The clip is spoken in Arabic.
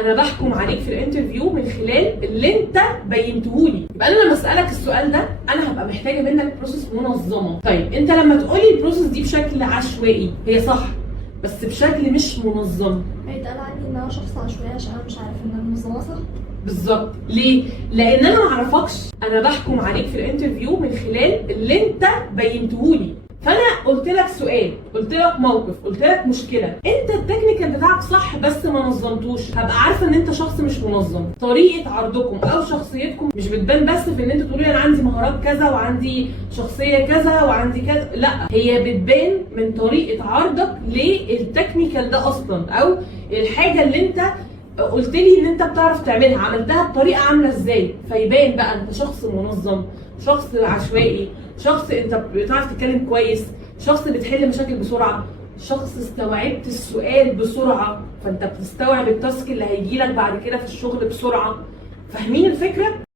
انا بحكم عليك في الانترفيو من خلال اللي انت بينتهولي. يبقى انا لما اسالك السؤال ده انا هبقى محتاجه منك بروسيس منظمه. طيب انت لما تقولي البروسيس دي بشكل عشوائي هي صح بس بشكل مش منظم، هيتقال عني ان انا شخص عشوائي عشان انا مش عارف ان انا منظمه صح. بالظبط. ليه؟ لان انا ما اعرفكش، انا بحكم عليك في الانترفيو من خلال اللي انت بينتهولي. فانا قلت لك سؤال، قلت لك موقف، قلت لك مشكله، انت التكنيكال بتاعك صح بس ما نظمتوش، هبقى عارفه ان انت شخص مش منظم. طريقه عرضكم او شخصيتكم مش بتبان بس في ان انتوا تقولوا انا عندي مهارات كذا وعندي شخصيه كذا وعندي كذا، لا، هي بتبان من طريقه عرضك للتكنيكال ده اصلا، او الحاجه اللي انت قلت لي ان انت بتعرف تعملها عملتها بطريقه عامله ازاي. فيبان بقى انت شخص منظم، شخص عشوائي، شخص انت بتعرف تتكلم كويس، شخص بتحل مشاكل بسرعه، شخص استوعبت السؤال بسرعه، فانت بتستوعب التاسك اللي هيجيلك بعد كده في الشغل بسرعه. فاهمين الفكره؟